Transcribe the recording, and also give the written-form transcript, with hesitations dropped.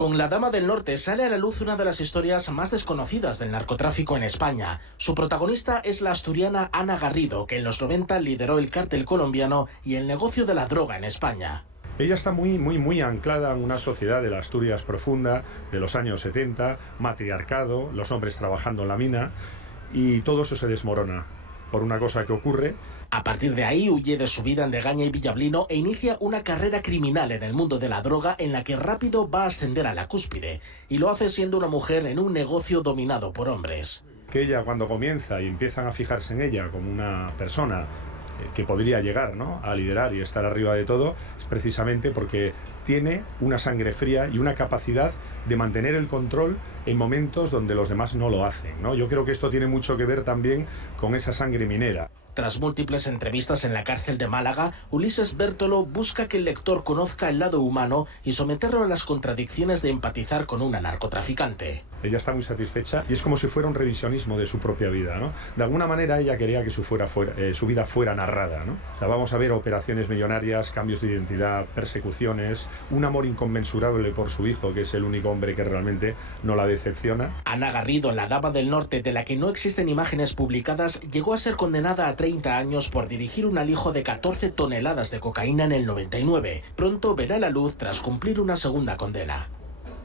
Con La Dama del Norte sale a la luz una de las historias más desconocidas del narcotráfico en España. Su protagonista es la asturiana Ana Garrido, que en los 90 lideró el cártel colombiano y el negocio de la droga en España. Ella está muy anclada en una sociedad de la Asturias profunda, de los años 70, matriarcado, los hombres trabajando en la mina, y todo eso se desmorona por una cosa que ocurre. A partir de ahí huye de su vida en Degaña y Villablino e inicia una carrera criminal en el mundo de la droga en la que rápido va a ascender a la cúspide, y lo hace siendo una mujer en un negocio dominado por hombres. Que ella, cuando comienza y empiezan a fijarse en ella como una persona que podría llegar, ¿no?, a liderar y estar arriba de todo, es precisamente porque tiene una sangre fría y una capacidad de mantener el control en momentos donde los demás no lo hacen, ¿no? Yo creo que esto tiene mucho que ver también con esa sangre minera. Tras múltiples entrevistas en la cárcel de Málaga, Ulises Bértolo busca que el lector conozca el lado humano y someterlo a las contradicciones de empatizar con una narcotraficante. Ella está muy satisfecha y es como si fuera un revisionismo de su propia vida, ¿no? De alguna manera ella quería que su vida fuera narrada, ¿no? O sea, vamos a ver operaciones millonarias, cambios de identidad, persecuciones, un amor inconmensurable por su hijo, que es el único hombre que realmente no la decepciona. Ana Garrido, la Dama del Norte, de la que no existen imágenes publicadas, llegó a ser condenada a 30 años por dirigir un alijo de 14 toneladas de cocaína en el 99. Pronto verá la luz tras cumplir una segunda condena.